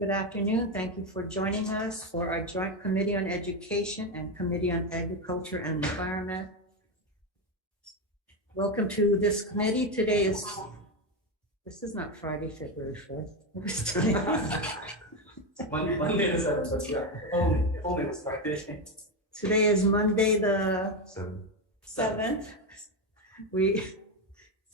Good afternoon. Thank you for joining us for our Joint Committee on Education and Committee on Agriculture and Environment. Welcome to this committee. This is not Friday, February 4th. Monday the 7th, but yeah, only this Friday. Today is Monday the 7th.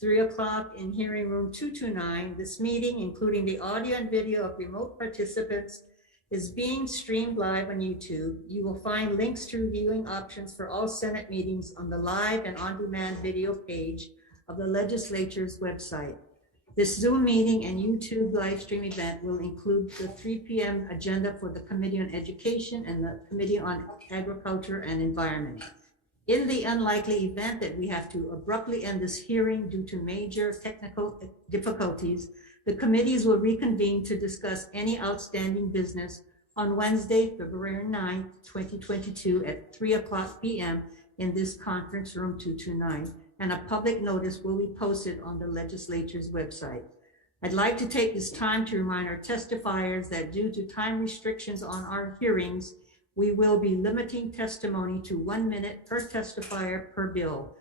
3 o'clock in hearing room 229. This meeting, including the audio and video of remote participants, is being streamed live on YouTube. You will find links to viewing options for all Senate meetings on the live and on-demand video page of the legislature's website. This Zoom meeting and YouTube live stream event will include the 3 p.m. agenda for the Committee on Education and the Committee on Agriculture and Environment. In the unlikely event that we have to abruptly end this hearing due to major technical difficulties, the committees will reconvene to discuss any outstanding business on Wednesday, February 9th, 2022 at 3 o'clock p.m. in this conference room 229, and a public notice will be posted on the legislature's website. I'd like to take this time to remind our testifiers that due to time restrictions on our hearings, we will be limiting testimony to 1 minute per testifier per bill.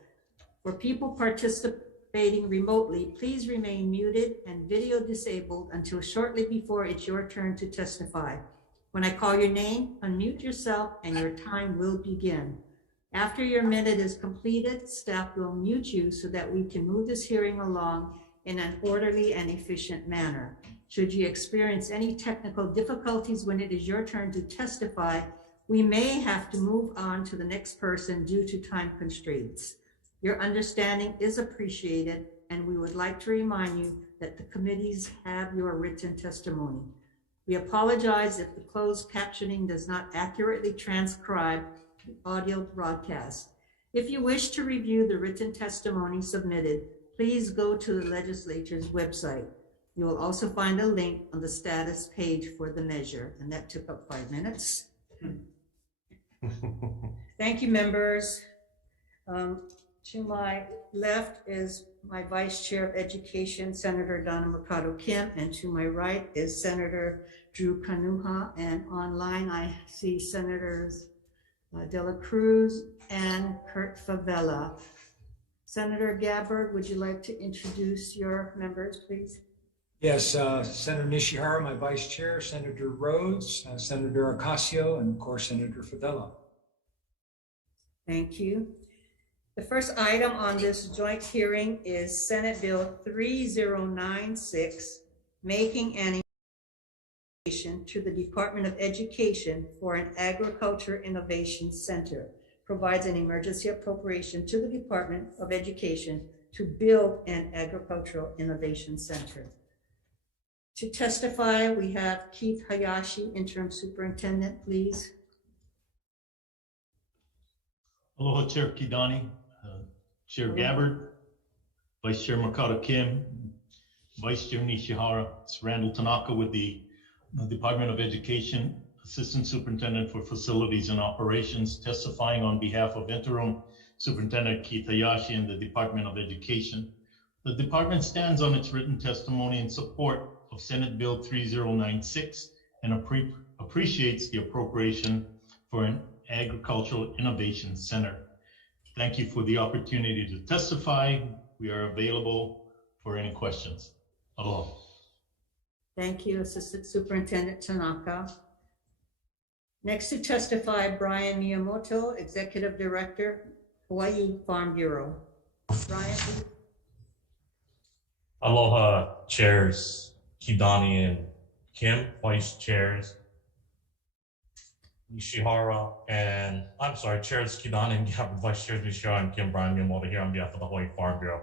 For people participating remotely, please remain muted and video disabled until shortly before it's your turn to testify. When I call your name, unmute yourself and your time will begin. After your minute is completed, staff will mute you so that we can move this hearing along in an orderly and efficient manner. Should you experience any technical difficulties when it is your turn to testify, we may have to move on to the next person due to time constraints. Your understanding is appreciated, and we would like to remind you that the committees have your written testimony. We apologize if the closed captioning does not accurately transcribe the audio broadcast. If you wish to review the written testimony submitted, please go to the legislature's website. You will also find a link on the status page for the measure, and that took up 5 minutes. Thank you, members. To my left is my Vice Chair of Education, Senator Donna Mercado Kim, and to my right is Senator Drew Kanuha, and online I see Senators Dela Cruz and Kurt Favela. Senator Gabbard, would you like to introduce your members, please? Yes, Senator Nishihara, my Vice Chair, Senator Rhodes, Senator Ocasio, and of course, Senator Favela. Thank you. The first item on this joint hearing is Senate Bill 3096, making an invitation to the Department of Education for an Agriculture Innovation Center, provides an emergency appropriation to the Department of Education to build an Agricultural Innovation Center. To testify, we have Keith Hayashi, Interim Superintendent, please. Aloha, Chair Kidani, Chair Gabbard, Vice Chair Mercado Kim, Vice Chair Nishihara. It's Randall Tanaka with the Department of Education, Assistant Superintendent for Facilities and Operations, testifying on behalf of Interim Superintendent Keith Hayashi and the Department of Education. The department stands on its written testimony in support of Senate Bill 3096 and appreciates the appropriation for an Agricultural Innovation Center. Thank you for the opportunity to testify. We are available for any questions. Aloha. Thank you, Assistant Superintendent Tanaka. Next to testify, Brian Miyamoto, Executive Director, Hawai'i Farm Bureau. Brian, please. Aloha, Chairs Kidani and Kim, Vice Chairs Nishihara, and Chairs Kidani and Gabbard, Vice Chairs Nishihara and Kim, Brian Miyamoto here on behalf of the Hawai'i Farm Bureau.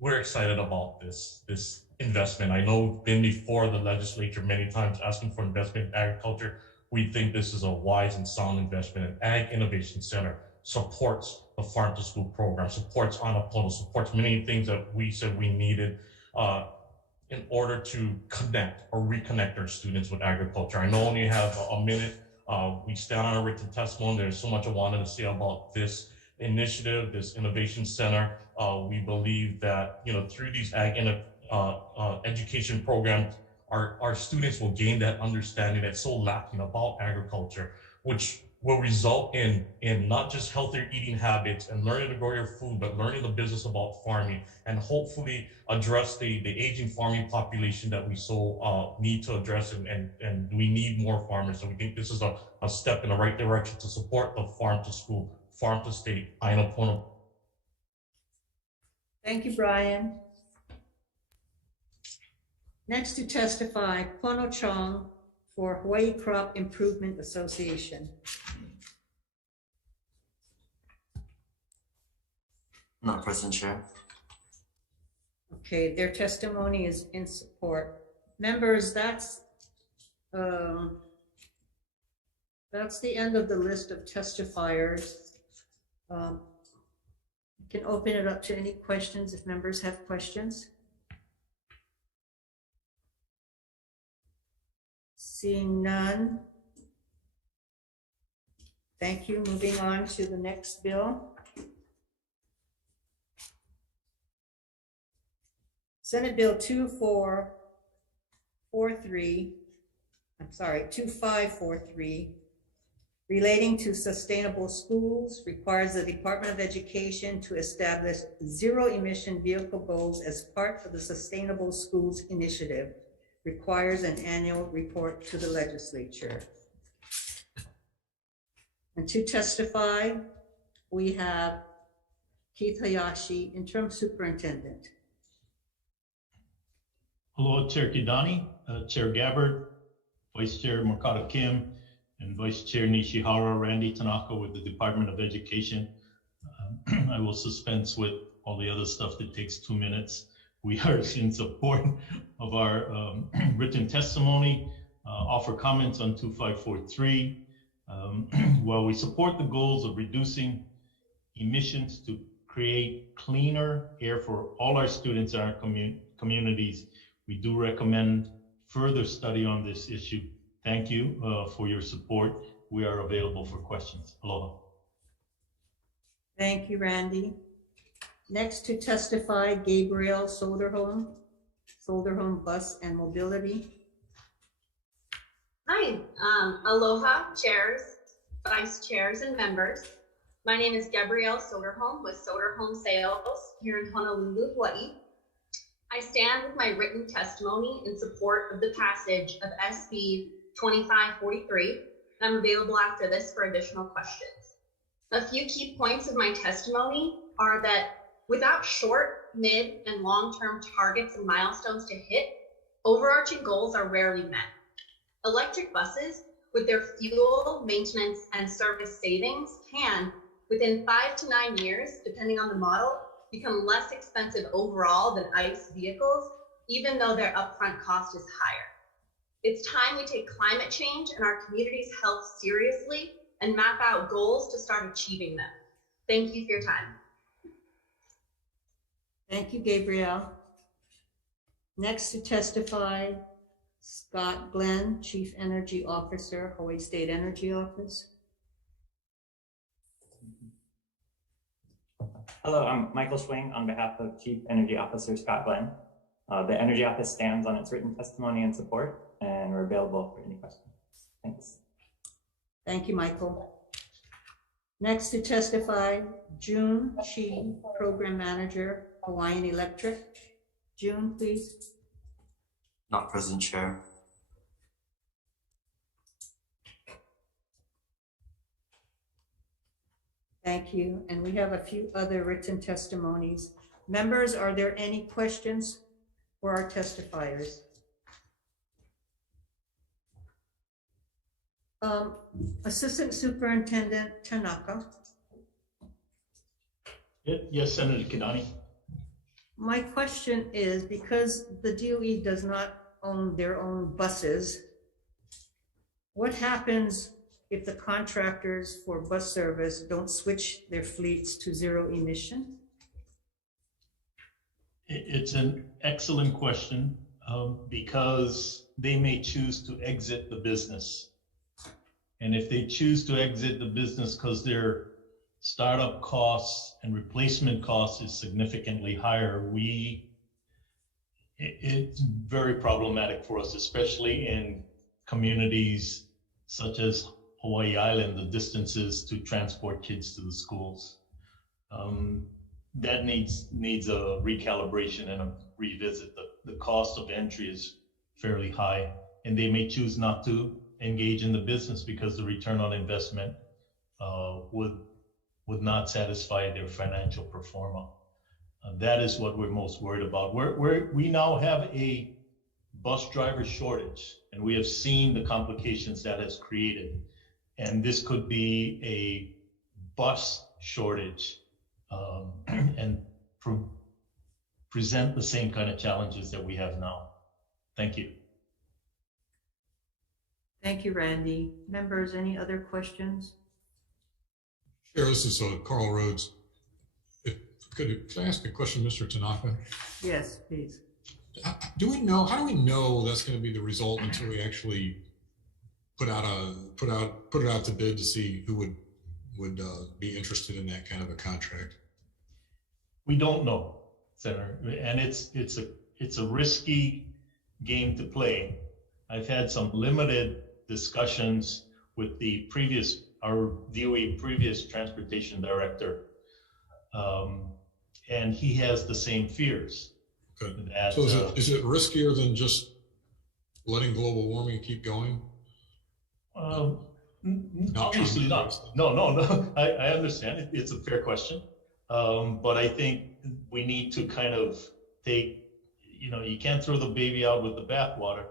We're excited about this investment. I know we've been before the legislature many times asking for investment in agriculture. We think this is a wise and sound investment. And Ag Innovation Center supports the Farm to School program, supports Anapoto, supports many things that we said we needed in order to connect or reconnect our students with agriculture. I know I only have a minute. We stand on a written testimony. There's so much I wanted to say about this initiative, this innovation center. We believe that through these ag education programs, our students will gain that understanding that's so lacking about agriculture, which will result in not just healthier eating habits and learning to grow your food, but learning the business about farming, and hopefully address the aging farming population that we so need to address, and we need more farmers. So we think this is a step in the right direction to support the farm to school, farm to state, Aina Pono. Thank you, Brian. Next to testify, Pono Chong for Hawaii Crop Improvement Association. Not present, Chair. Okay, their testimony is in support. Members, that's the end of the list of testifiers. Can open it up to any questions if members have questions. Seeing none. Thank you. Moving on to the next bill. Senate Bill 2543, relating to sustainable schools, requires the Department of Education to establish zero-emission vehicle goals as part of the Sustainable Schools Initiative. Requires an annual report to the legislature. And to testify, we have Keith Hayashi, Interim Superintendent. Aloha, Chair Kidani, Chair Gabbard, Vice Chair Mercado Kim, and Vice Chair Nishihara, Randy Tanaka with the Department of Education. I will dispense with all the other stuff that takes 2 minutes. We are in support of our written testimony, offer comments on 2543. While we support the goals of reducing emissions to create cleaner air for all our students in our communities, we do recommend further study on this issue. Thank you for your support. We are available for questions. Aloha. Thank you, Randy. Next to testify, Gabriel Soderholm, Bus and Mobility. Hi, aloha, chairs, vice chairs, and members. My name is Gabrielle Soderholm with Soderholm Sales here in Honolulu, Hawaii. I stand with my written testimony in support of the passage of SB 2543, and I'm available after this for additional questions. A few key points of my testimony are that without short, mid, and long-term targets and milestones to hit, overarching goals are rarely met. Electric buses, with their fuel, maintenance, and service savings, can, within 5 to 9 years, depending on the model, become less expensive overall than ICE vehicles, even though their upfront cost is higher. It's time we take climate change and our community's health seriously and map out goals to start achieving them. Thank you for your time. Thank you, Gabrielle. Next to testify, Scott Glenn, Chief Energy Officer, Hawaii State Energy Office. Hello, I'm Michael Schwing on behalf of Chief Energy Officer Scott Glenn. The Energy Office stands on its written testimony and support, and we're available for any questions. Thanks. Thank you, Michael. Next to testify, June Chi, Program Manager, Hawaiian Electric. June, please. Not present, Chair. Thank you. And we have a few other written testimonies. Members, are there any questions for our testifiers? Assistant Superintendent Tanaka. Yes, Senator Kidani. My question is, because the DOE does not own their own buses, what happens if the contractors for bus service don't switch their fleets to zero emission? It's an excellent question because they may choose to exit the business. And if they choose to exit the business because their startup costs and replacement costs is significantly higher, we It's very problematic for us, especially in communities such as Hawaii Island, the distances to transport kids to the schools. That needs a recalibration and a revisit. The cost of entry is fairly high, and they may choose not to engage in the business because the return on investment would not satisfy their financial performance. That is what we're most worried about. We now have a bus driver shortage, and we have seen the complications that has created. And this could be a bus shortage and present the same kind of challenges that we have now. Thank you. Thank you, Randy. Members, any other questions? Chair, this is Carl Rhodes. Can I ask a question, Mr. Tanaka? Yes, please. How do we know that's going to be the result until we actually put it out to bid to see who would be interested in that kind of a contract? We don't know, Senator, and it's a risky game to play. I've had some limited discussions with our DOE previous transportation director, and he has the same fears. Good. So is it riskier than just letting global warming keep going? Obviously not. No. I understand. It's a fair question. But I think we need to kind of you can't throw the baby out with the bathwater.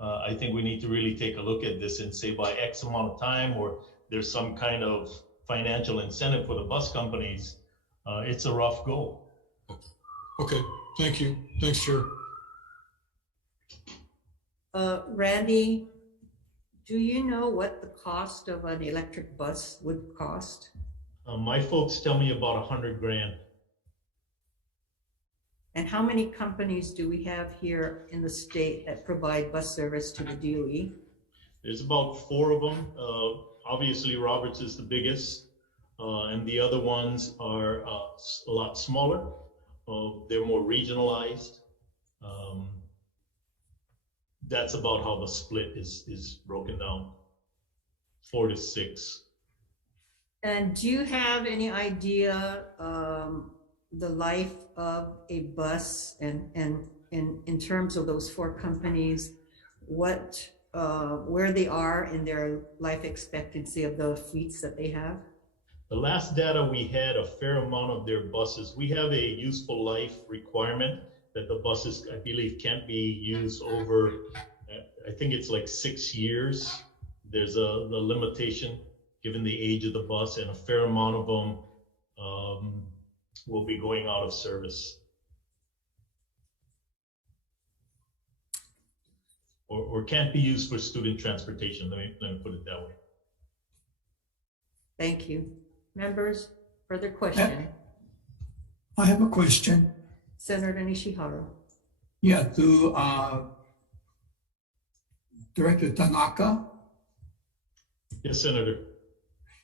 I think we need to really take a look at this and say by X amount of time, or there's some kind of financial incentive for the bus companies. It's a rough go. Okay, thank you. Thanks, Chair. Randy, do you know what the cost of an electric bus would cost? My folks tell me about $100,000. And how many companies do we have here in the state that provide bus service to the DOE? There's about 4 of them. Obviously, Roberts is the biggest, and the other ones are a lot smaller. They're more regionalized. That's about how the split is broken down, 4 to 6. And do you have any idea the life of a bus and in terms of those 4 companies, where they are in their life expectancy of the fleets that they have? The last data we had, a fair amount of their buses, we have a useful life requirement that the buses, I believe, can't be used over, I think it's like 6 years. There's the limitation given the age of the bus, and a fair amount of them will be going out of service. Or can't be used for student transportation. Let me put it that way. Thank you. Members, further question? I have a question. Senator Nishihara. Yeah, to Director Tanaka. Yes, Senator.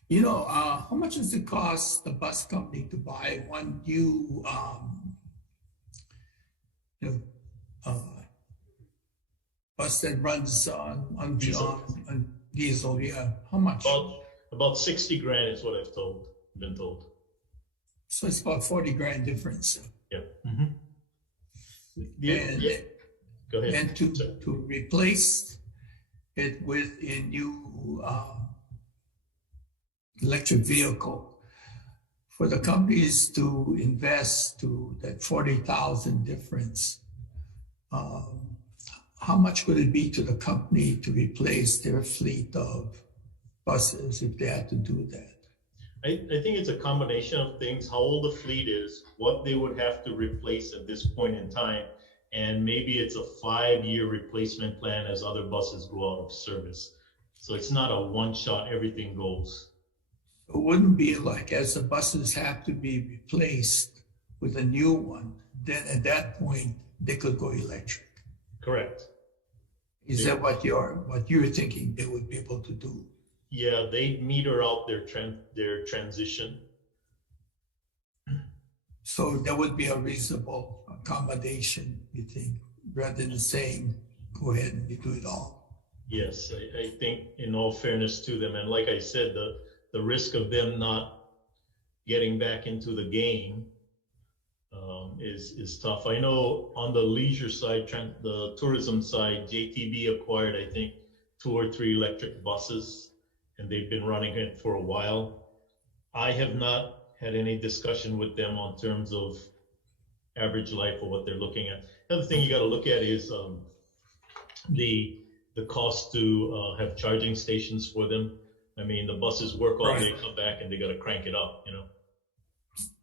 You know, how much does it cost the bus company to buy one new bus that runs on diesel? Yeah, how much? About $60,000 is what been told. So it's about $40,000 difference. Yeah. And, Go ahead. And to replace it with a new electric vehicle, for the companies to invest to that 40,000 difference, how much would it be to the company to replace their fleet of buses if they had to do that? I think it's a combination of things, how old the fleet is, what they would have to replace at this point in time, and maybe it's a 5-year replacement plan as other buses go out of service. So it's not a one-shot, everything goes. It wouldn't be like as the buses have to be replaced with a new one, then at that point they could go electric. Correct. Is that what you're thinking they would be able to do? Yeah, they meter out their transition. So there would be a reasonable accommodation, you think, rather than saying, go ahead and do it all. Yes, I think in all fairness to them, and like I said, the risk of them not getting back into the game is tough. I know on the leisure side, the tourism side, JTB acquired, I think, 2 or 3 electric buses, and they've been running it for a while. I have not had any discussion with them on terms of average life or what they're looking at. The other thing you got to look at is the cost to have charging stations for them. I mean, the buses work all day, come back, and they got to crank it up, you know.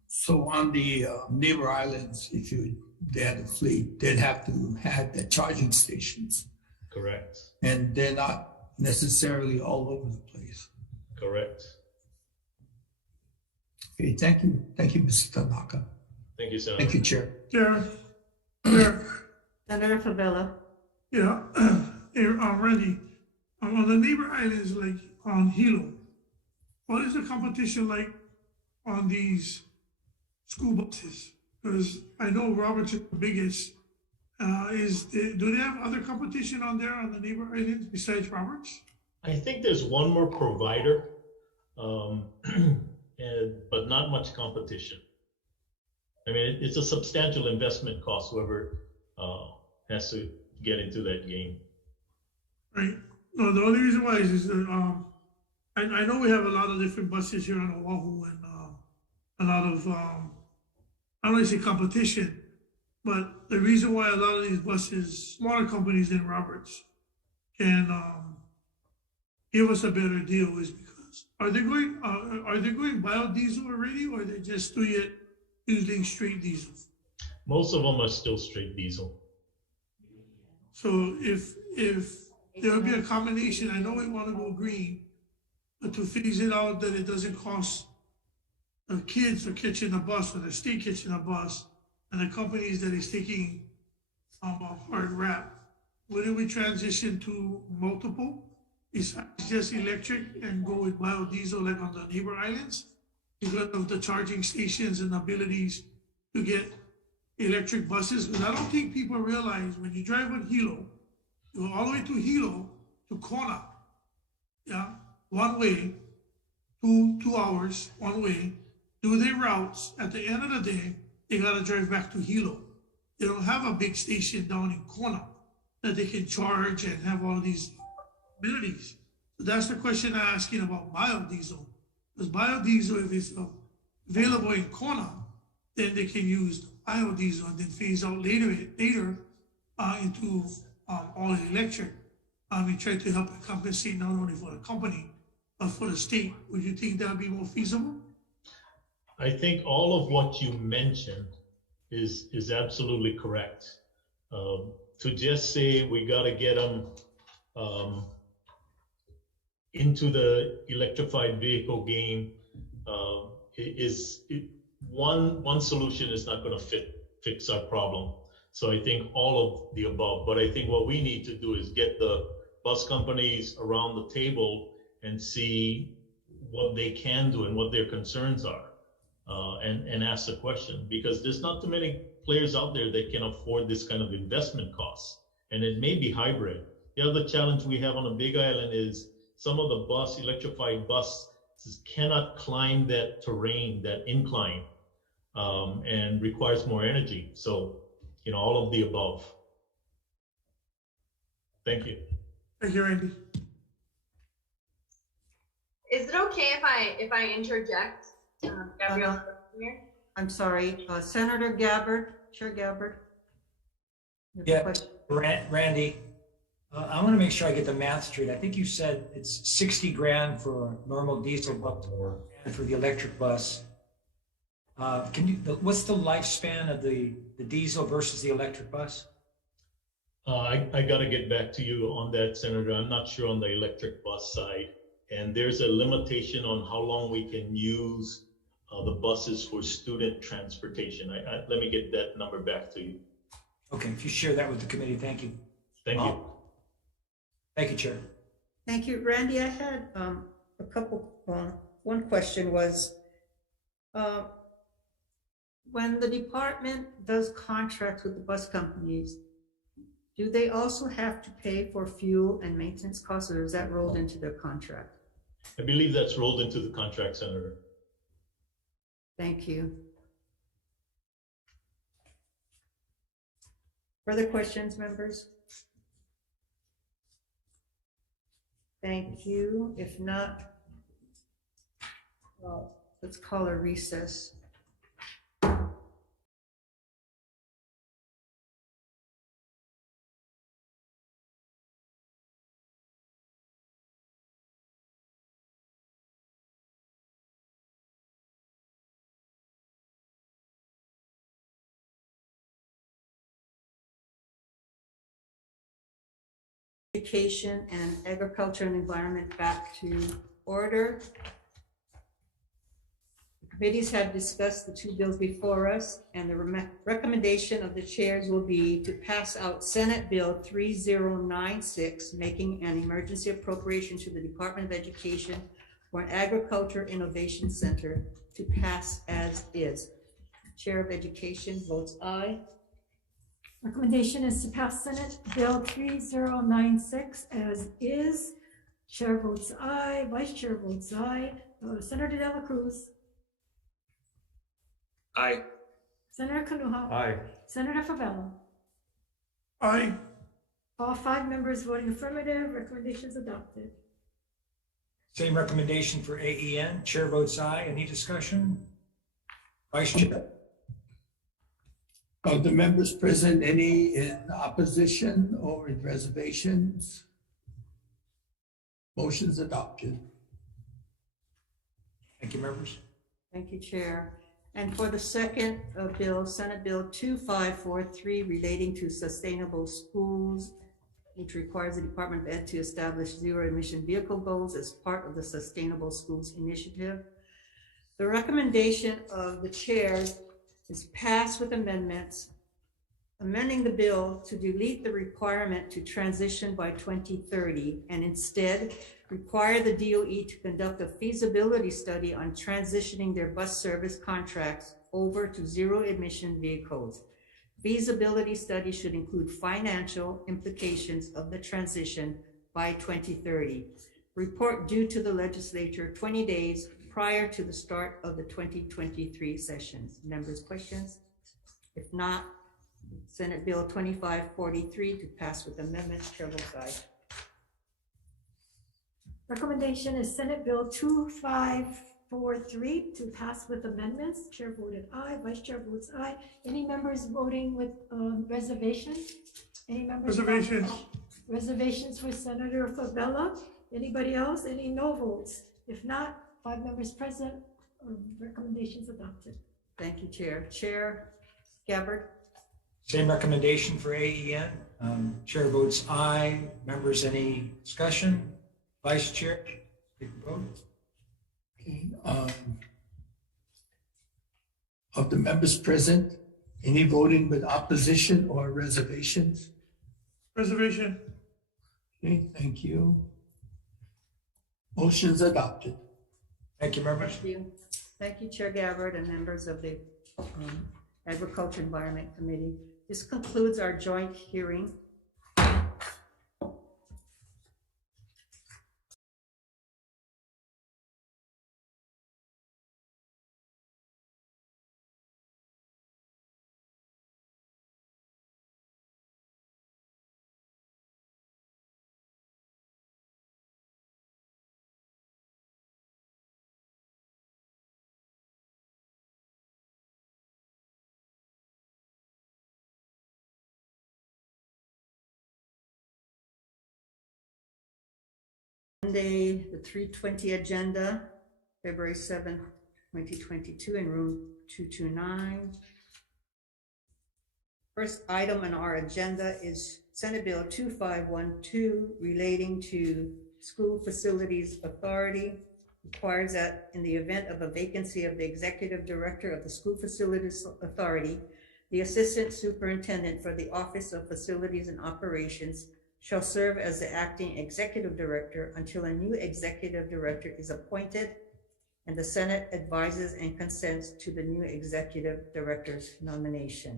So on the neighbor islands, if they had a fleet, they'd have to have the charging stations. Correct. And they're not necessarily all over the place. Correct. Okay, thank you. Thank you, Mr. Tanaka. Thank you, Senator. Thank you, Chair. Chair, Senator Favela. yeah, Randy, on the neighbor islands, like on Hilo, what is the competition like on these school buses? Because I know Roberts is the biggest. Do they have other competition on there on the neighbor islands besides Roberts? I think there's one more provider, but not much competition. I mean, it's a substantial investment cost, whoever has to get into that game. Right. No, the only reason why is that I know we have a lot of different buses here on Oahu and a lot of, I don't want to say competition, but the reason why a lot of these buses, smaller companies than Roberts, can give us a better deal is because are they going biodiesel already, or are they just doing it using straight diesel? Most of them are still straight diesel. So if there would be a combination, I know we want to go green, but to phase it out that it doesn't cost the kids for catching a bus or the state catching a bus and the companies that is taking a hard rap. Wouldn't we transition to multiple besides just electric and go with biodiesel like on the neighbor islands because of the charging stations and abilities to get electric buses? Because I don't think people realize when you drive on Hilo, you go all the way to Hilo to Kona, yeah, one way, 2 hours, one way, do their routes. At the end of the day, they gotta drive back to Hilo. They don't have a big station down in Kona that they can charge and have all of these amenities. So that's the question I'm asking about biodiesel. Because biodiesel, if it's available in Kona, then they can use biodiesel and then phase out later into all electric. We try to help compensate not only for the company, but for the state. Would you think that would be more feasible? I think all of what you mentioned is absolutely correct. To just say we got to get them into the electrified vehicle game one solution is not going to fix our problem. So I think all of the above. But I think what we need to do is get the bus companies around the table and see what they can do and what their concerns are. And ask the question, because there's not too many players out there that can afford this kind of investment costs, and it may be hybrid. The other challenge we have on a big island is some of the electrified buses cannot climb that terrain, that incline, and requires more energy. So, all of the above. Thank you. Thank you, Randy. Is it okay if I interject? Gabrielle, here. I'm sorry, Senator Gabbard, Chair Gabbard. Yeah, Randy, I want to make sure I get the math straight. I think you said it's 60 grand for a normal diesel bus and for the electric bus. What's the lifespan of the diesel versus the electric bus? I got to get back to you on that, Senator. I'm not sure on the electric bus side. And there's a limitation on how long we can use the buses for student transportation. Let me get that number back to you. Okay, if you share that with the committee, thank you. Thank you. Thank you, Chair. Thank you, Randy. I had a couple, one question was, when the department does contracts with the bus companies, Do they also have to pay for fuel and maintenance costs, or is that rolled into their contract? I believe that's rolled into the contract, Senator. Thank you. Further questions, members? Thank you. If not, well, let's call a recess. Education and Agriculture and Environment back to order. The committees have discussed the two bills before us, and the recommendation of the chairs will be to pass out Senate Bill 3096, making an emergency appropriation to the Department of Education for an Agriculture Innovation Center, to pass as is. Chair of Education votes aye. Recommendation is to pass Senate Bill 3096 as is. Chair votes aye, Vice Chair votes aye. Senator De La Cruz. Aye. Senator Kanuha. Aye. Senator Favela. Aye. All 5 members voting affirmative, recommendation is adopted. Same recommendation for AEN. Chair votes aye. Any discussion? Vice Chair. Of the members present, any in opposition or in reservations? Motion's adopted. Thank you, members. Thank you, Chair. And for the second bill, Senate Bill 2543, relating to sustainable schools, which requires the Department of Ed to establish zero emission vehicle goals as part of the Sustainable Schools Initiative. The recommendation of the chair is passed with amendments, amending the bill to delete the requirement to transition by 2030 and instead require the DOE to conduct a feasibility study on transitioning their bus service contracts over to zero emission vehicles. Feasibility study should include financial implications of the transition by 2030. Report due to the legislature 20 days prior to the start of the 2023 sessions. Members, questions? If not, Senate Bill 2543 to pass with amendments. Chair votes aye. Recommendation is Senate Bill 2543 to pass with amendments. Chair voted aye, Vice Chair votes aye. Any members voting with reservations? Any members? Reservations. Reservations for Senator Favela? Anybody else? Any no votes? If not, 5 members present, recommendations adopted. Thank you, Chair. Chair Gabbard. Same recommendation for AEN. Chair votes aye. Members, any discussion? Vice Chair, take the vote. Okay, of the members present, any voting with opposition or reservations? Reservation. Okay, thank you. Motion's adopted. Thank you, members. Thank you. Thank you, Chair Gabbard and members of the Agriculture Environment Committee. This concludes our joint hearing. Monday, the 3:20 agenda, February 7th, 2022 in room 229. First item on our agenda is Senate Bill 2512 relating to School Facilities Authority. Requires that in the event of a vacancy of the Executive Director of the School Facilities Authority, the Assistant Superintendent for the Office of Facilities and Operations shall serve as the acting executive director until a new executive director is appointed and the Senate advises and consents to the new executive director's nomination.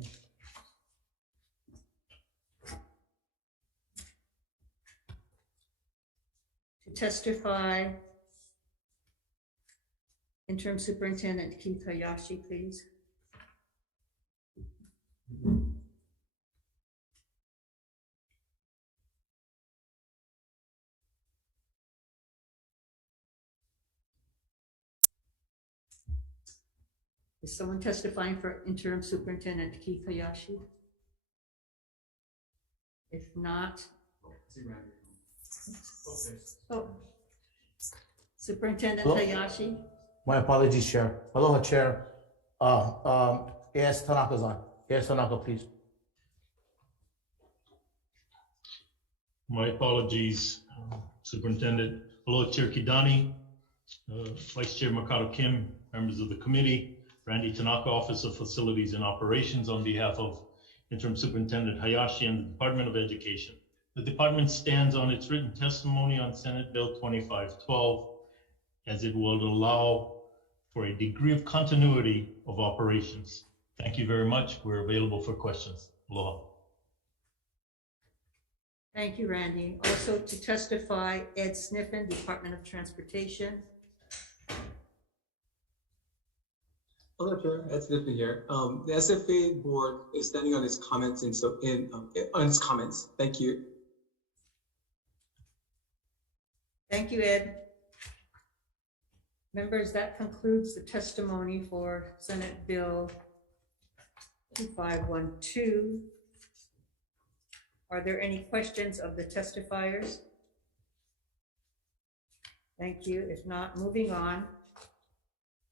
To testify, Interim Superintendent Keith Hayashi, please. Is someone testifying for Interim Superintendent Keith Hayashi? If not, oh, Superintendent Hello? Hayashi. My apologies, Chair. Aloha, Chair. AS Tanaka's on. AS Tanaka, please. My apologies, Superintendent. Aloha, Chair Kidani, Vice Chair Makoto Kim, members of the committee, Randy Tanaka, Office of Facilities and Operations, on behalf of Interim Superintendent Hayashi and the Department of Education. The department stands on its written testimony on Senate Bill 2512, as it will allow for a degree of continuity of operations. Thank you very much. We're available for questions. Aloha. Thank you, Randy. Also to testify, Ed Sniffen, Department of Transportation. Hello, Chair. Ed Sniffen here. The SFA board is standing on its comments on its comments. Thank you. Thank you, Ed. Members, that concludes the testimony for Senate Bill 2512. Are there any questions of the testifiers? Thank you. If not, moving on.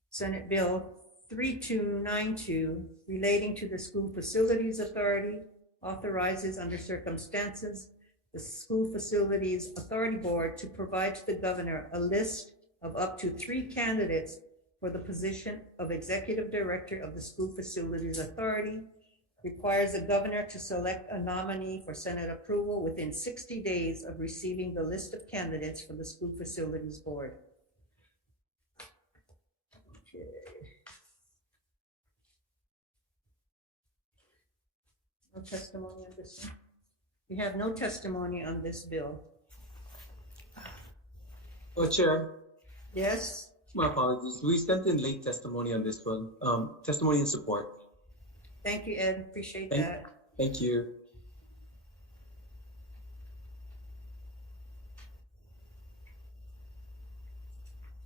Senate Bill 3292, relating to the School Facilities Authority, authorizes under circumstances the School Facilities Authority Board to provide to the governor a list of up to 3 candidates for the position of Executive Director of the School Facilities Authority, requires the governor to select a nominee for Senate approval within 60 days of receiving the list of candidates for the School Facilities Board. Okay. No testimony on this one? We have no testimony on this bill. Oh, Chair. Yes? My apologies. We sent in late testimony on this one. Testimony in support. Thank you, Ed. Appreciate that. Thank you.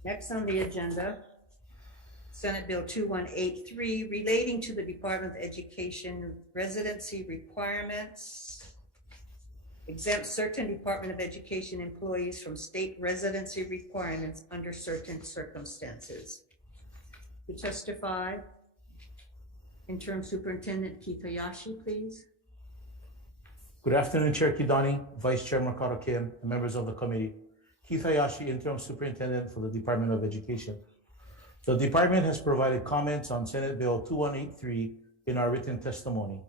Next on the agenda, Senate Bill 2183, relating to the Department of Education residency requirements, exempt certain Department of Education employees from state residency requirements under certain circumstances. To testify, Interim Superintendent Keith Hayashi, please. Good afternoon, Chair Kidani, Vice Chair Makoto Kim, and members of the committee. Keith Hayashi, Interim Superintendent for the Department of Education. The department has provided comments on Senate Bill 2183 in our written testimony.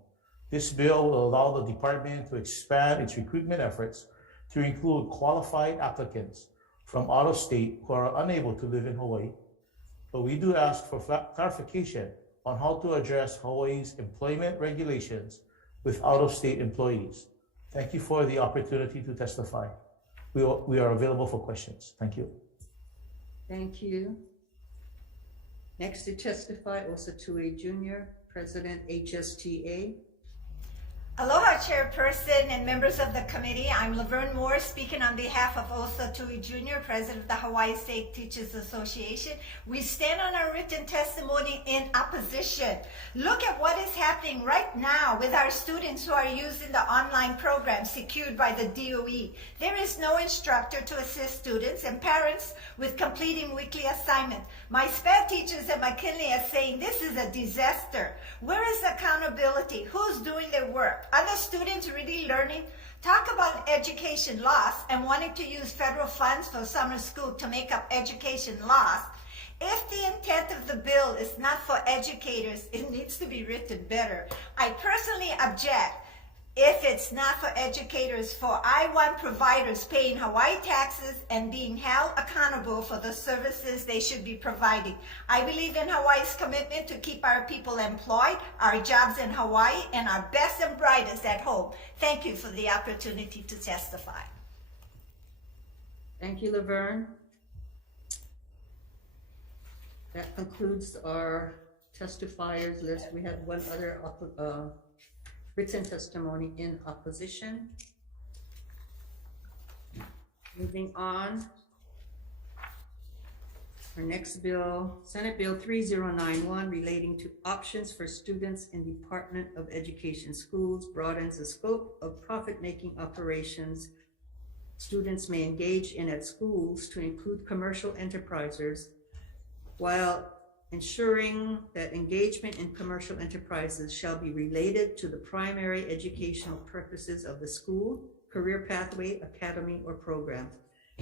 This bill will allow the department to expand its recruitment efforts to include qualified applicants from out of state who are unable to live in Hawaii. But we do ask for clarification on how to address Hawaii's employment regulations with out of state employees. Thank you for the opportunity to testify. We are available for questions. Thank you. Thank you. Next to testify, Osatui Jr., President HSTA. Aloha, Chairperson and members of the committee. I'm Laverne Moore, speaking on behalf of Osa Tui Jr., President of the Hawaii State Teachers Association. We stand on our written testimony in opposition. Look at what is happening right now with our students who are using the online program secured by the DOE. There is no instructor to assist students and parents with completing weekly assignments. My SPED teachers at McKinley are saying this is a disaster. Where is accountability? Who's doing their work? Are the students really learning? Talk about education loss and wanting to use federal funds for summer school to make up education loss. If the intent of the bill is not for educators, it needs to be written better. I personally object if it's not for educators, for I want providers paying Hawaii taxes and being held accountable for the services they should be providing. I believe in Hawaii's commitment to keep our people employed, our jobs in Hawaii, and our best and brightest at home. Thank you for the opportunity to testify. Thank you, Laverne. That concludes our testifiers list. We have one other written testimony in opposition. Moving on. Our next bill, Senate Bill 3091, relating to options for students in Department of Education schools, broadens the scope of profit-making operations students may engage in at schools to include commercial enterprises, while ensuring that engagement in commercial enterprises shall be related to the primary educational purposes of the school, career pathway, academy, or program.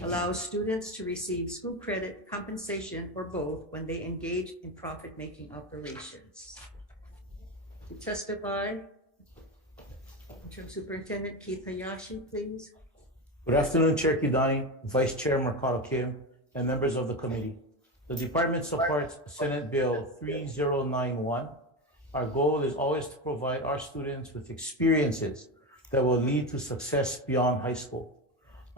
Allows students to receive school credit, compensation, or both when they engage in profit-making operations. To testify, Interim Superintendent Keith Hayashi, please. Good afternoon, Chair Kidani, Vice Chair Mercado Kim, and members of the committee. The department supports Senate Bill 3091. Our goal is always to provide our students with experiences that will lead to success beyond high school.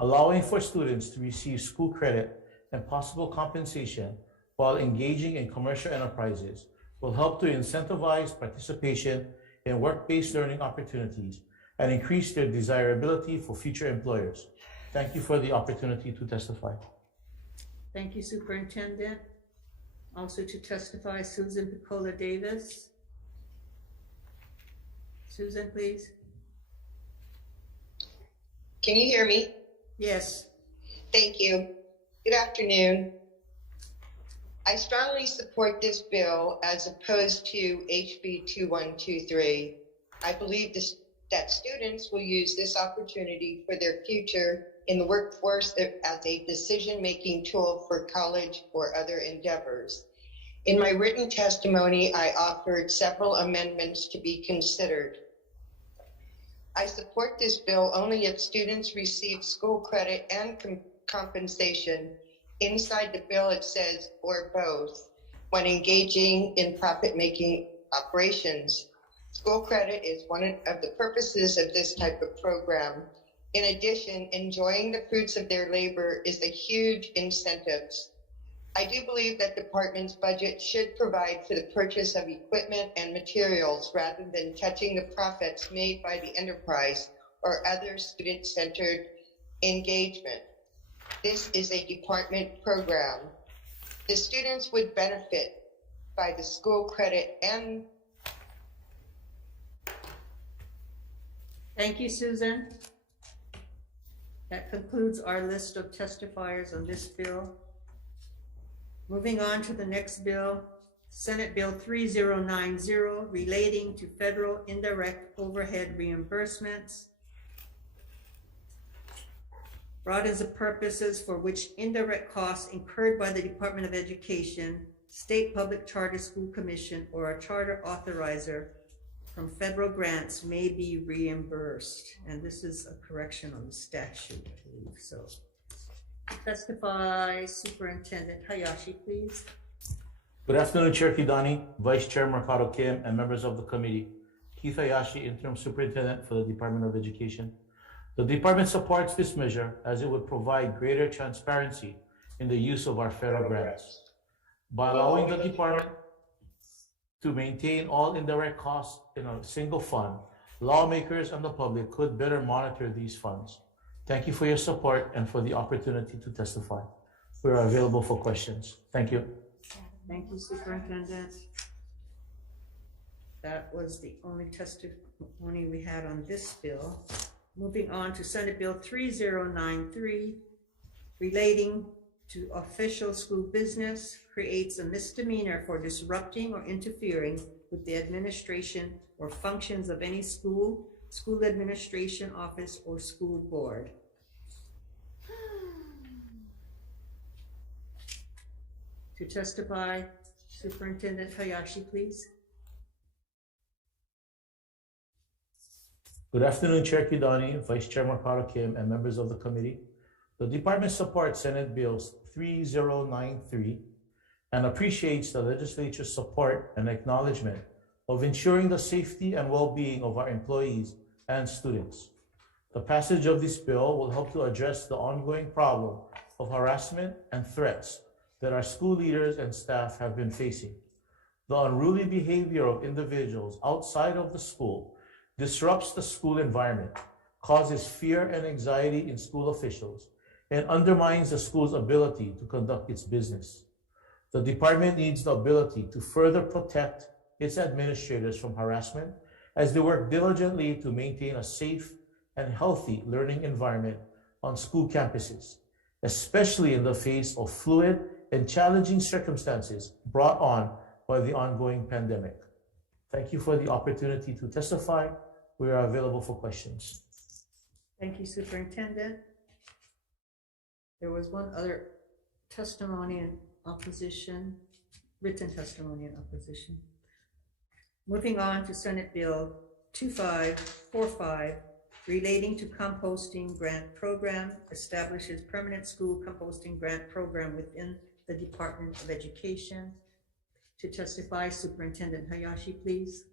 Allowing for students to receive school credit and possible compensation while engaging in commercial enterprises will help to incentivize participation in work-based learning opportunities and increase their desirability for future employers. Thank you for the opportunity to testify. Thank you, Superintendent. Also to testify, Susan Picola Davis. Susan, please. Can you hear me? Yes. Thank you. Good afternoon. I strongly support this bill as opposed to HB 2123. I believe that students will use this opportunity for their future in the workforce as a decision-making tool for college or other endeavors. In my written testimony, I offered several amendments to be considered. I support this bill only if students receive school credit and compensation. Inside the bill, it says, or both, when engaging in profit-making operations. School credit is one of the purposes of this type of program. In addition, enjoying the fruits of their labor is a huge incentive. I do believe that department's budget should provide for the purchase of equipment and materials rather than touching the profits made by the enterprise or other student-centered engagement. This is a department program. The students would benefit by the school credit and... Thank you, Susan. That concludes our list of testifiers on this bill. Moving on to the next bill, Senate Bill 3090, relating to federal indirect overhead reimbursements. Broadens the purposes for which indirect costs incurred by the Department of Education, State Public Charter School Commission, or a charter authorizer from federal grants may be reimbursed. And this is a correction on the statute, I believe. So testify, Superintendent Hayashi, please. Good afternoon, Chair Kidani, Vice Chair Mercado Kim, and members of the committee. Keith Hayashi, Interim Superintendent for the Department of Education. The department supports this measure as it would provide greater transparency in the use of our federal grants. By allowing the department to maintain all indirect costs in a single fund, lawmakers and the public could better monitor these funds. Thank you for your support and for the opportunity to testify. We are available for questions. Thank you. Thank you, Superintendent. That was the only testimony we had on this bill. Moving on to Senate Bill 3093, relating to official school business, creates a misdemeanor for disrupting or interfering with the administration or functions of any school, school administration office, or school board. To testify, Superintendent Hayashi, please. Good afternoon, Chair Kidani, Vice Chair Mercado Kim, and members of the committee. The department supports Senate Bills 3093 and appreciates the legislature's support and acknowledgement of ensuring the safety and well-being of our employees and students. The passage of this bill will help to address the ongoing problem of harassment and threats that our school leaders and staff have been facing. The unruly behavior of individuals outside of the school disrupts the school environment, causes fear and anxiety in school officials, and undermines the school's ability to conduct its business. The department needs the ability to further protect its administrators from harassment as they work diligently to maintain a safe and healthy learning environment on school campuses, especially in the face of fluid and challenging circumstances brought on by the ongoing pandemic. Thank you for the opportunity to testify. We are available for questions. Thank you, Superintendent. There was one other testimony in opposition, written testimony in opposition. Moving on to Senate Bill 2545, relating to composting grant program, establishes permanent school composting grant program within the Department of Education. To testify, Superintendent Hayashi, please.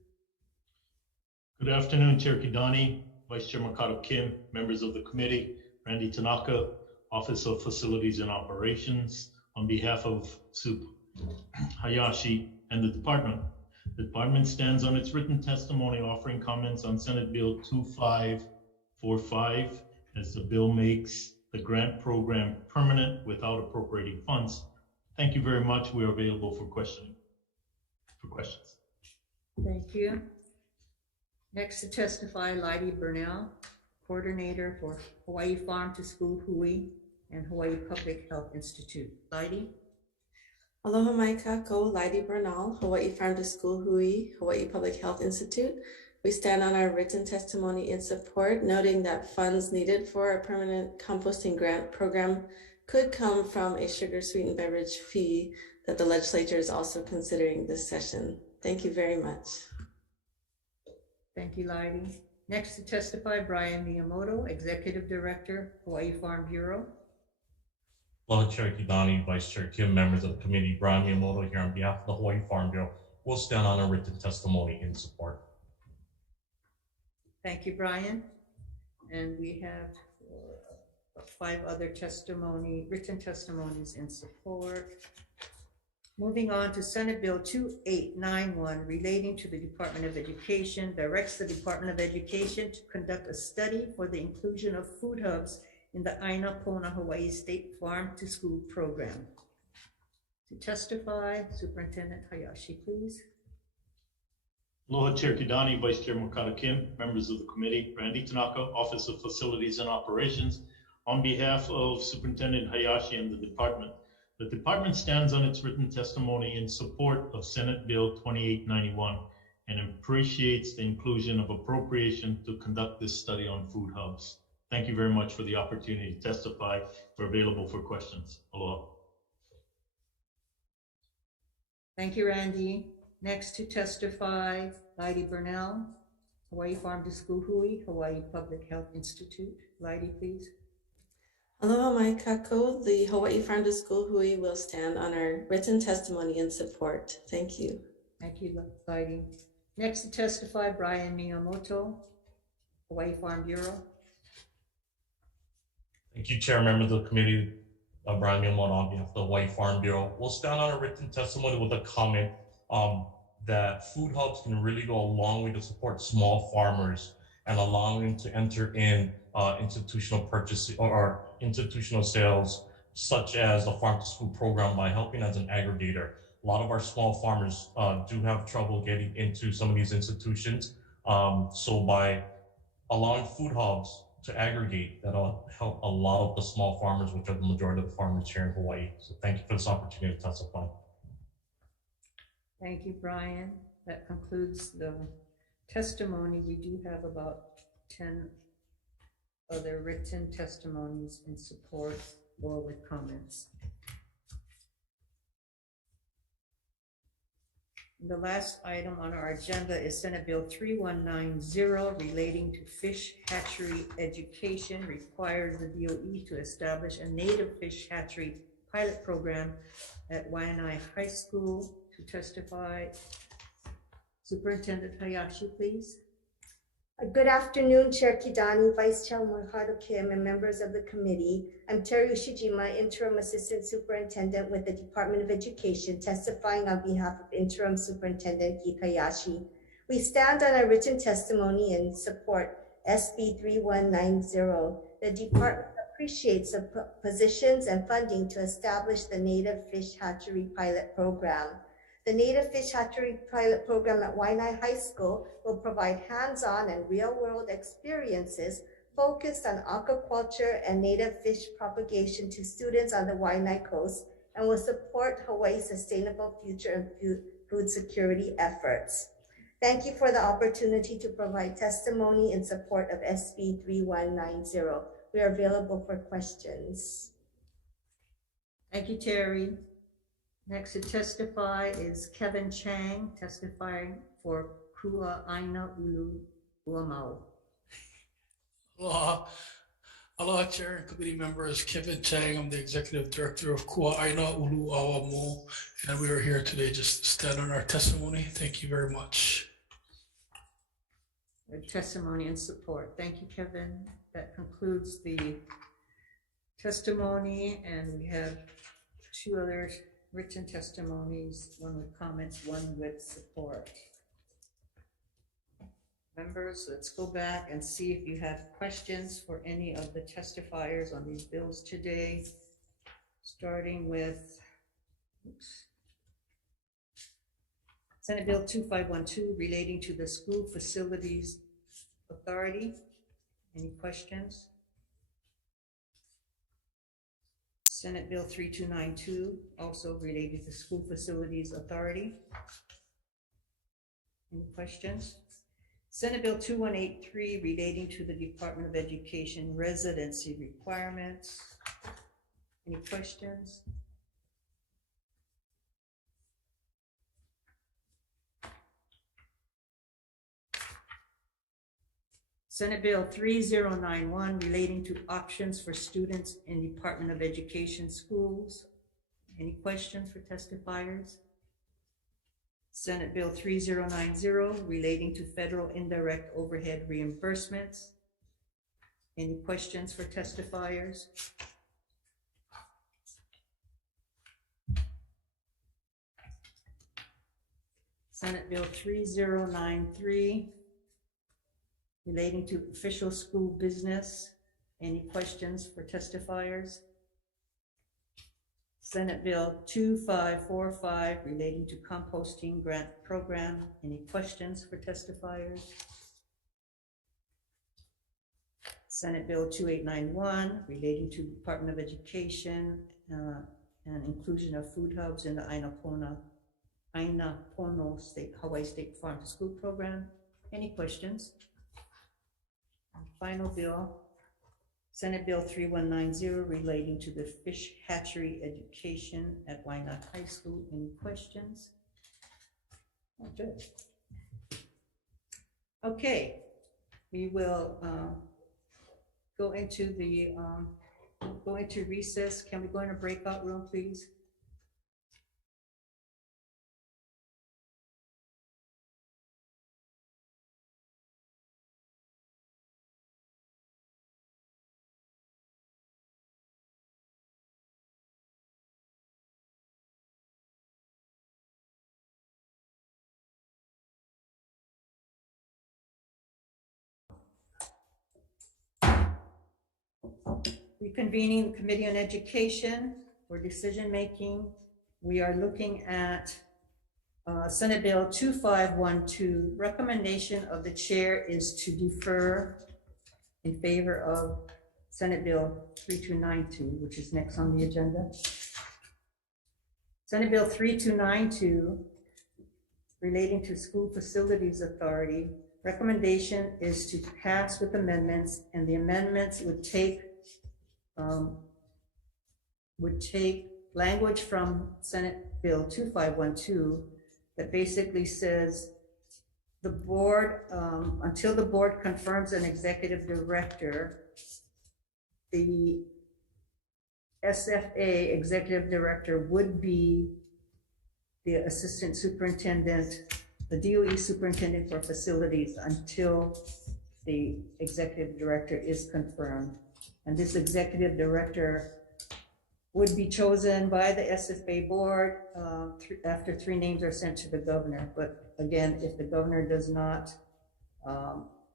Good afternoon, Chair Kidani, Vice Chair Makoto Kim, members of the committee, Randall Tanaka, Office of Facilities and Operations. On behalf of Sup Hayashi and the department stands on its written testimony offering comments on Senate Bill 2545 as the bill makes the grant program permanent without appropriating funds. Thank you very much. We are available for questions. Thank you. Next to testify, Lydie Burnell, Coordinator for Hawaii Farm to School Hui and Hawaii Public Health Institute. Lydie. Aloha mai kākou, Lydie Burnell, Hawaii Farm to School Hui, Hawaii Public Health Institute. We stand on our written testimony in support, noting that funds needed for a permanent composting grant program could come from a sugar-sweetened beverage fee that the legislature is also considering this session. Thank you very much. Thank you, Lydie. Next to testify, Brian Miyamoto, Executive Director, Hawaii Farm Bureau. Aloha, Chair Kidani, Vice Chair Kim, members of the committee, Brian Miyamoto here on behalf of the Hawaii Farm Bureau. We'll stand on a written testimony in support. Thank you, Brian. And we have 5 other written testimonies in support. Moving on to Senate Bill 2891, relating to the Department of Education, directs the Department of Education to conduct a study for the inclusion of food hubs in the Aina Pona Hawaii State Farm to School program. To testify, Superintendent Hayashi, please. Aloha, Chair Kidani, Vice Chair Makoto Kim, members of the committee, Randall Tanaka, Office of Facilities and Operations. On behalf of Superintendent Hayashi and the department stands on its written testimony in support of Senate Bill 2891 and appreciates the inclusion of appropriation to conduct this study on food hubs. Thank you very much for the opportunity to testify. We're available for questions. Aloha. Thank you, Randy. Next to testify, Lydie Burnell, Hawaii Farm to School Hui, Hawaii Public Health Institute. Lydie, please. Aloha mai kākou, the Hawaii Farm to School Hui will stand on our written testimony in support. Thank you. Thank you, Lydie. Next to testify, Brian Miyamoto, Hawaii Farm Bureau. Thank you, Chair, members of the committee, Brian Miyamoto on behalf of the Hawaii Farm Bureau. We'll stand on a written testimony with a comment that food hubs can really go a long way to support small farmers and allowing them to enter in institutional purchasing or institutional sales, such as the Farm to School program, by helping as an aggregator. A lot of our small farmers do have trouble getting into some of these institutions. So by allowing food hubs to aggregate, that'll help a lot of the small farmers, which are the majority of the farmers here in Hawaii. So thank you for this opportunity to testify. Thank you, Brian. That concludes the testimony. We do have about 10 other written testimonies in support or with comments. The last item on our agenda is Senate Bill 3190, relating to fish hatchery education, requires the DOE to establish a native fish hatchery pilot program at Waianae High School. To testify, Superintendent Hayashi, please. Good afternoon, Chair Kidani, Vice Chair Miyamoto Kim, and members of the committee. I'm Teri Ushijima, Interim Assistant Superintendent with the Department of Education, testifying on behalf of Interim Superintendent Keith Hayashi. We stand on our written testimony and support SB 3190. The department appreciates the positions and funding to establish the Native Fish Hatchery Pilot Program. The Native Fish Hatchery Pilot Program at Waianae High School will provide hands-on and real-world experiences focused on aquaculture and native fish propagation to students on the Waianae coast and will support Hawaii's sustainable future and food security efforts. Thank you for the opportunity to provide testimony in support of SB 3190. We are available for questions. Thank you, Terry. Next to testify is Kevin Chang, testifying for Kua Aina Ulu Uamau. Aloha. Aloha, Chair and committee members. Kevin Chang, I'm the Executive Director of Kua Aina Ulu Uamau, and we are here today just to stand on our testimony. Thank you very much. Testimony and support. Thank you, Kevin. That concludes the testimony, and we have two other written testimonies, one with comments, one with support. Members, let's go back and see if you have questions for any of the testifiers on these bills today, starting with Senate Bill 2512 relating to the School Facilities Authority. Any questions? Senate Bill 3292, also related to School Facilities Authority. Any questions? Senate Bill 2183 relating to the Department of Education residency requirements. Any questions? Senate Bill 3091 relating to options for students in Department of Education schools. Any questions for testifiers? Senate Bill 3090 relating to federal indirect overhead reimbursements. Any questions for testifiers? Senate Bill 3093 relating to official school business. Any questions for testifiers? Senate Bill 2545 relating to composting grant program. Any questions for testifiers? Senate Bill 2891 relating to Department of Education and inclusion of food hubs in the Aina Pono State, Hawaii State Farm to School program. Any questions? Final bill, Senate Bill 3190 relating to the fish hatchery education at Waianae High School. Any questions? Oh, good. Okay, we will go into recess. Can we go in a breakout room, please? Reconvening the Committee on Education for decision-making. We are looking at Senate Bill 2512. Recommendation of the chair is to defer in favor of Senate Bill 3292, which is next on the agenda. Senate Bill 3292 relating to School Facilities Authority. Recommendation is to pass with amendments, and the amendments would take language from Senate Bill 2512 that basically says the board, until the board confirms an executive director, the SFA executive director would be the assistant superintendent, the DOE superintendent for facilities until the executive director is confirmed. And this executive director would be chosen by the SFA board after 3 names are sent to the governor. But again, if the governor does not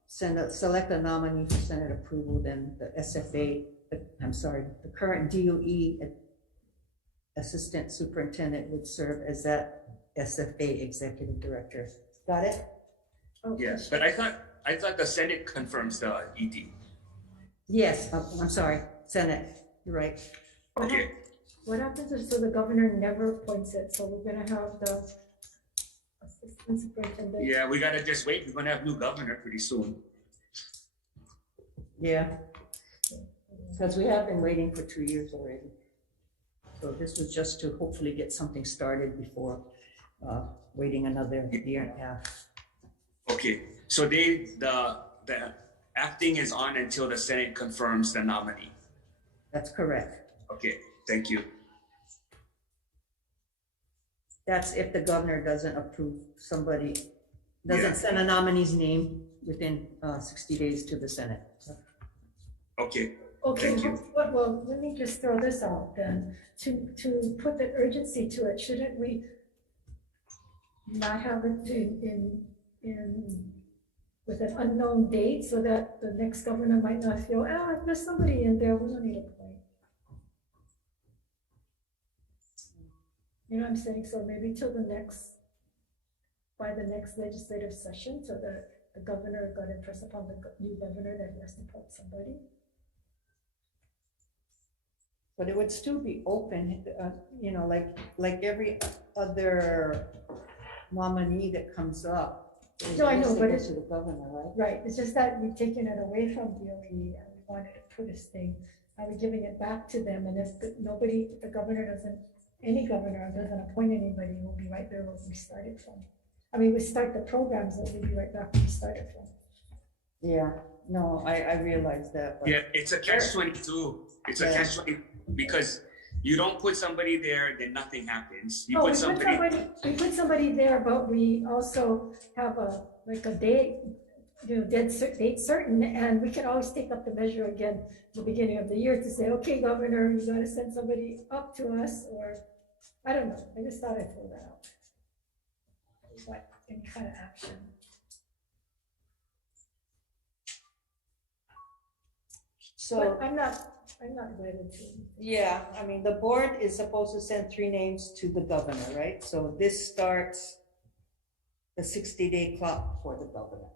select a nominee for Senate approval, then the SFA, the current DOE assistant superintendent would serve as that SFA executive director. Got it? Yes, but I thought the Senate confirms the ED. Yes, I'm sorry, Senate, you're right. Okay. What happens if, so the governor never appoints it, so we're gonna have the assistant superintendent? Yeah, we gotta just wait. We're gonna have new governor pretty soon. Yeah, because we have been waiting for 2 years already. So this was just to hopefully get something started before waiting another year and a half. Okay, so the acting is on until the Senate confirms the nominee. That's correct. Okay, thank you. That's if the governor doesn't approve somebody, doesn't send a nominee's name within 60 days to the Senate. Okay. Okay, Thank you. well, let me just throw this out then. To put the urgency to it, shouldn't we not have it in with an unknown date so that the next governor might not feel, if there's somebody in there, we don't need a point. You know what I'm saying? So maybe till by the next legislative session, so that the governor got impressed upon the new governor that he has to put somebody. But it would still be open, you know, like every other nominee that comes up. No, I know, but it's to the governor, right? Right, it's just that we've taken it away from DOE and we wanted to put this thing, are we giving it back to them? And if the governor doesn't, any governor doesn't appoint anybody, we'll be right there where we started from. I mean, we start the programs, but we'll be right back where we started from. Yeah, no, I realize that. But Yeah, it's a catch-22. It's a catch-22 because you don't put somebody there, then nothing happens. You put somebody. We put somebody there, but we also have a date, date certain, and we can always take up the measure again at the beginning of the year to say, okay, governor, you gotta send somebody up to us, or I don't know. I just thought I'd throw that out. Like any kind of action. So but I'm not wedded to. Yeah, I mean, the board is supposed to send 3 names to the governor, right? So this starts the 60-day clock for the governor.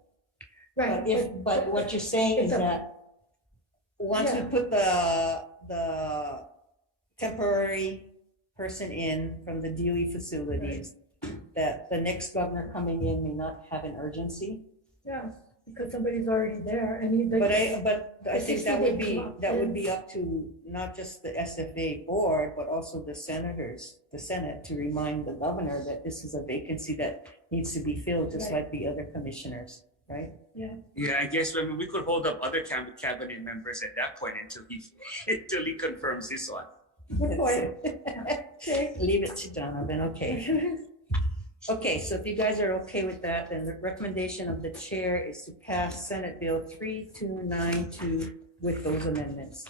Right. But what you're saying is that once we put the temporary person in from the DOE facilities, that the next governor coming in may not have an urgency. Yeah, because somebody's already there. But I think that would be up to not just the SFA board, but also the Senate to remind the governor that this is a vacancy that needs to be filled, just like the other commissioners, right? Yeah. Yeah, I guess we could hold up other cabinet members at that point until he confirms this one. Good point. Okay. Leave it to Donovan. Okay. Okay, so if you guys are okay with that, then the recommendation of the chair is to pass Senate Bill 3292 with those amendments.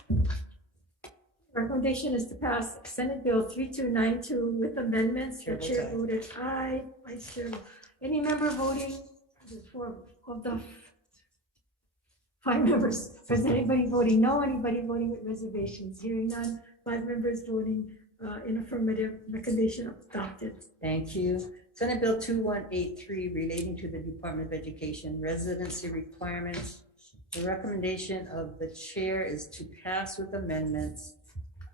Recommendation is to pass Senate Bill 3292 with amendments. The chair voted aye. Vice Chair, any member voting for of the 5 members? Is anybody voting no? Anybody voting with reservations? Hearing none. 5 members voting in affirmative. Recommendation adopted. Thank you. Senate Bill 2183 relating to the Department of Education residency requirements. The recommendation of the chair is to pass with amendments.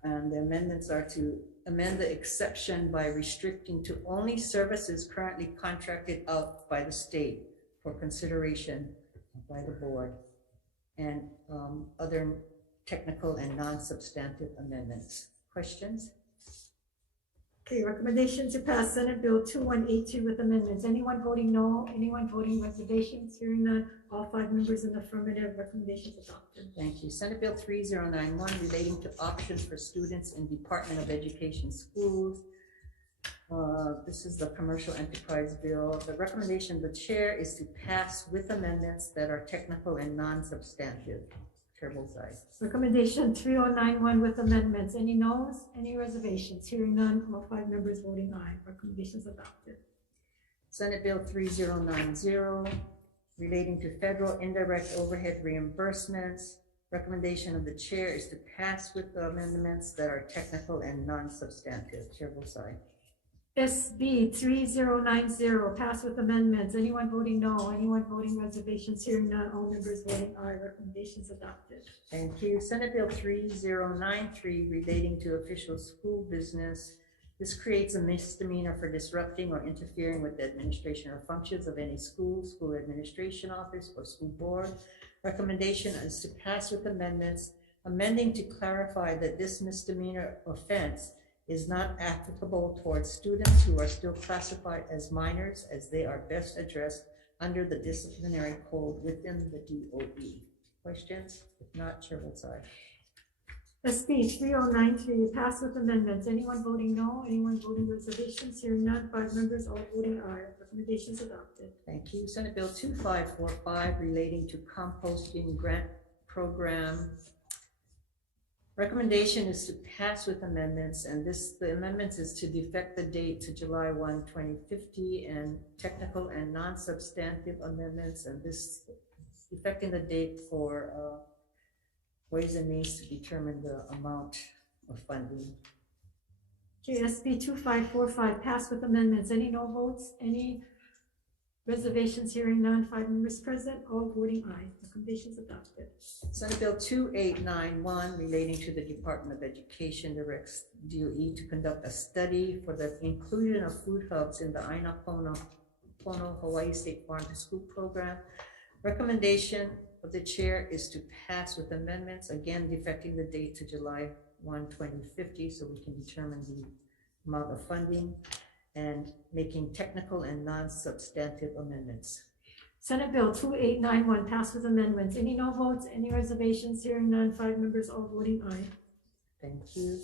And the amendments are to amend the exception by restricting to only services currently contracted out by the state for consideration by the board, and other technical and non-substantive amendments. Questions? Okay, recommendation to pass Senate Bill 2182 with amendments. Anyone voting no? Anyone voting reservations? Hearing none. All 5 members in the affirmative. Recommendations adopted. Thank you. Senate Bill 3091 relating to options for students in Department of Education schools. This is the commercial enterprise bill. The recommendation of the chair is to pass with amendments that are technical and non-substantive. Chair votes aye. Recommendation 3091 with amendments. Any noes? Any reservations? Hearing none, all 5 members voting aye. Recommendations adopted. Senate Bill 3090, relating to federal indirect overhead reimbursements. Recommendation of the chair is to pass with the amendments that are technical and non-substantive. Chair votes aye. SB 3090, pass with amendments. Anyone voting no? Anyone voting reservations? Hearing none, all members voting aye. Recommendations adopted. Thank you. Senate Bill 3093, relating to official school business. This creates a misdemeanor for disrupting or interfering with the administration or functions of any school, school administration office, or school board. Recommendation is to pass with amendments, amending to clarify that this misdemeanor offense is not applicable towards students who are still classified as minors, as they are best addressed under the disciplinary code within the DOE. Questions? If not, chair votes aye. SB 3093, pass with amendments. Anyone voting no? Anyone voting reservations? Hearing none, 5 members all voting aye. Recommendations adopted. Thank you. Senate Bill 2545, relating to composting grant program. Recommendation is to pass with amendments, and the amendments is to defect the date to July 1, 2050, and technical and non-substantive amendments, and this effecting the date for Ways and Means to determine the amount of funding. SB 2545, pass with amendments. Any no votes? Any reservations? Hearing none, 5 members present, all voting aye. Recommendations adopted. Senate Bill 2891, relating to the Department of Education, directs DOE to conduct a study for the inclusion of food hubs in the Aina Pono Hawai'i State Farm to School program. Recommendation of the chair is to pass with amendments, again defecting the date to July 1, 2050, so we can determine the amount of funding, and making technical and non-substantive amendments. Senate Bill 2891, pass with amendments. Any no votes? Any reservations? Hearing none, 5 members all voting aye. Thank you.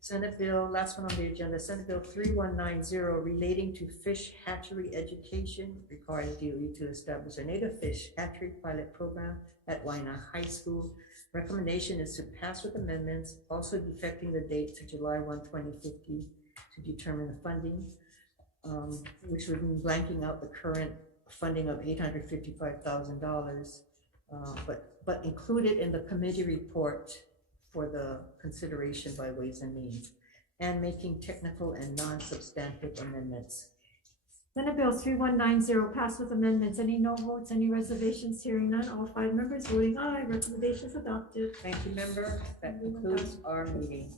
Senate Bill, last one on the agenda, Senate Bill 3190, relating to fish hatchery education, requires DOE to establish a native fish hatchery pilot program at Waina High School. Recommendation is to pass with amendments, also defecting the date to July 1, 2050 to determine the funding, which would mean blanking out the current funding of $855,000, but included in the committee report for the consideration by Ways and Means, and making technical and non-substantive amendments. Senate Bill 3190, pass with amendments. Any no votes? Any reservations? Hearing none, all 5 members voting aye. Recommendations adopted. Thank you, member. That concludes our meeting.